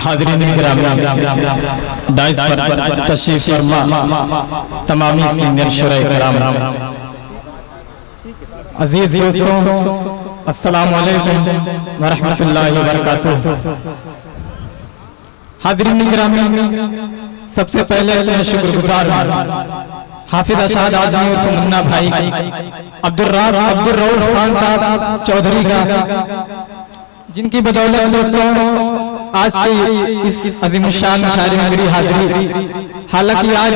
हाज़रीन किराम, डाइस पर तशरीफ फरमा तमामी सीनियर शुराए किराम, अजीज दोस्तों, अस्सलामु अलैकुम व रहमतुल्लाहि व बरकातुहू। हाज़रीन किराम, सबसे पहले तो मैं शुक्रगुजार हाफिज अशाद आज़मी उर्फ मुन्ना भाई अब्दुल रऊफ खान साहब चौधरी का, जिनकी बदौलत दोस्तों आज की इस अज़ीमुश्शान मुशायरे में मेरी हाजिरी। हालांकि आज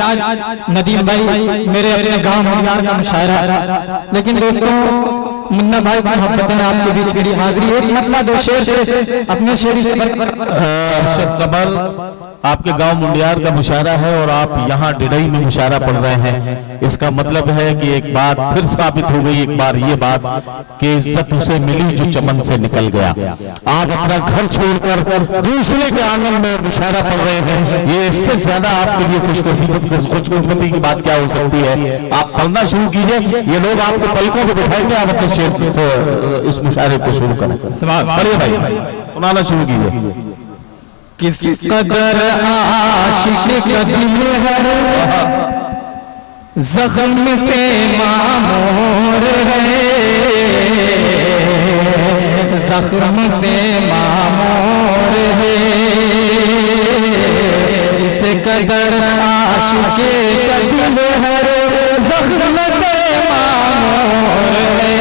नदीम भाई मेरे अपने गांव मुंडियार का मुशायरा है, लेकिन दोस्तों मुन्ना भाई की मोहब्बत है, आपके बीच मेरी हाजिरी। एक मतलब दो शेर से अपने शेर अरशद कमल, आपके गांव मुंडियार का मुशायरा है और आप यहाँ डिडई में मुशायरा पढ़ रहे हैं। इसका मतलब है कि एक बात फिर साबित हो गई, एक बार ये बात कि इज्जत उसे मिली जो चमन से निकल गया। आप अपना घर छोड़कर दूसरे के आंगन में मुशायरा पढ़ रहे हैं, ये इससे ज्यादा आपके लिए खुशकिस्मती की बात क्या हो सकती है। आप पढ़ना शुरू कीजिए, ये लोग आपको पलकों पर बिठाएंगे, आप अपने शेर से इस मुशायरे को शुरू करें। पढ़िए भाई, सुनाना शुरू कीजिए। किस कदर आशिक का दिल है, जख्म से मामूर है, जख्म से मामूर है। किस कदर आशिक का दिल है, जख्म से मामूर है,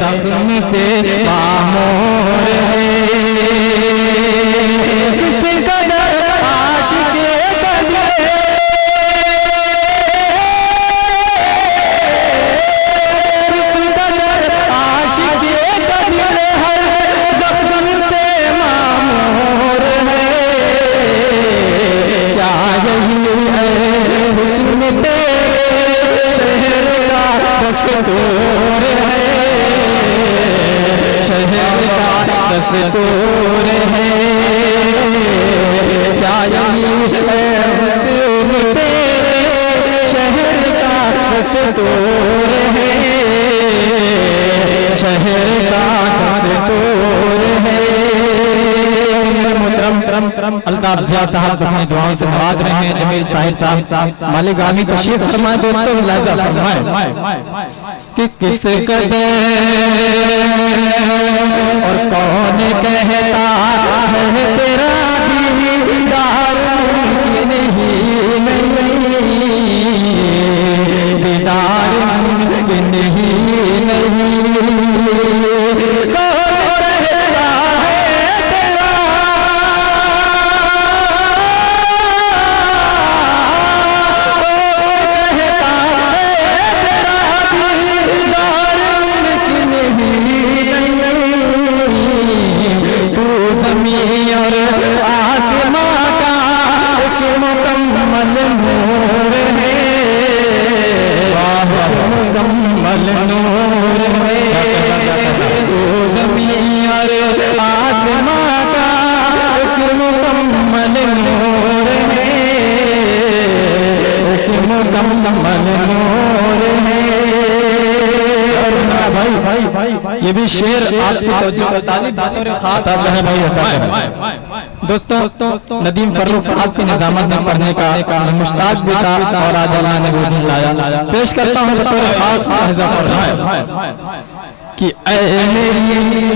जख्म से मामूर है। दस्तूर है, शहर का दस्तूर है, क्या यही है तेरे शहर का दस्तूर है, शहर का दस्तूर है। अल्ताफ ज़िया साहब अपनी दुआओं से नवाज रहे हैं। जमील साहिब मालिक आमी तशरीफ फरमाए। दोस्तों मुलाज़ा फरमाए कि किस कदर और कौन कहता है तेरा दीदार मुमकिन ही नहीं, दीदार मुमकिन ही नहीं। ये भी शेर आपकी तवज्जो का तालिब बतौर खास है भाई। दोस्तों नदीम फर्रुख साहब की निजामत में पढ़ने का मुश्ताक भी था और आज अल्लाह ने वो दिन लाया। पेश करता हूँ बतौर खास कि ऐ मेरी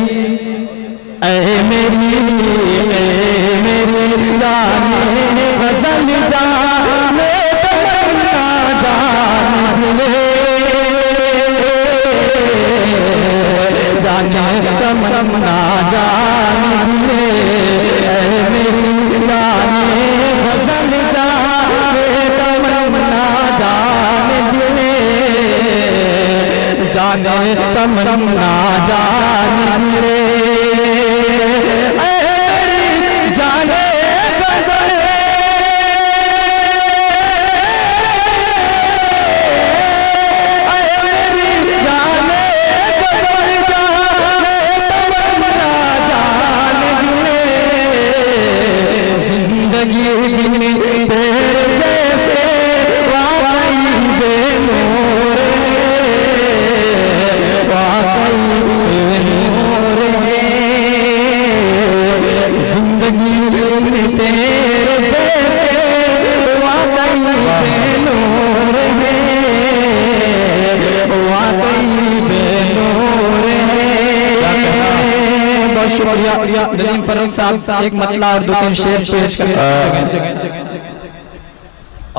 जाने गज़ल जाने तमन्ना जाने तमन्ना जाने मेरी जाने गज़ल जाने तमन्ना जाने जाने तमन्ना जाने जाने शुक्रिया। नदीम फर्रुख साहब एक मतला और 2-3 शेर पेश करें।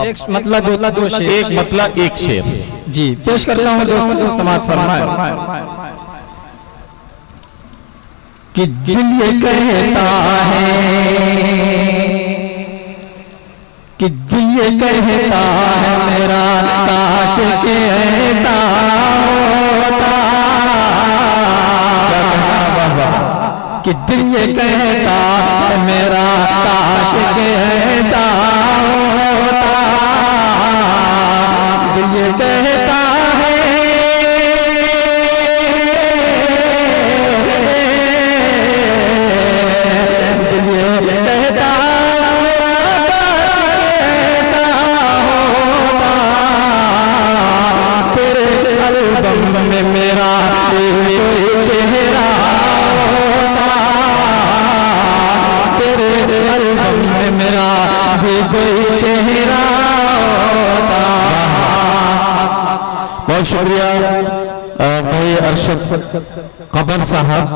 एक मतला दो शेर, एक मतला एक शेर जी पेश करता हूँ दोस्तों, समाज फरमाए कि दिल ये कहता है कि दिल ये कहता है मेरा काश के ऐसा होता, कि दिल ये कहता है मेरा काश के ऐसा होता, दिल ये कहता है, दिल ये कहता में मेरा कोई चेहरा होता, तेरे एल्बम में मेरा भी कोई चेहरा होता। बहुत शुक्रिया भाई अरशद कबर साहब।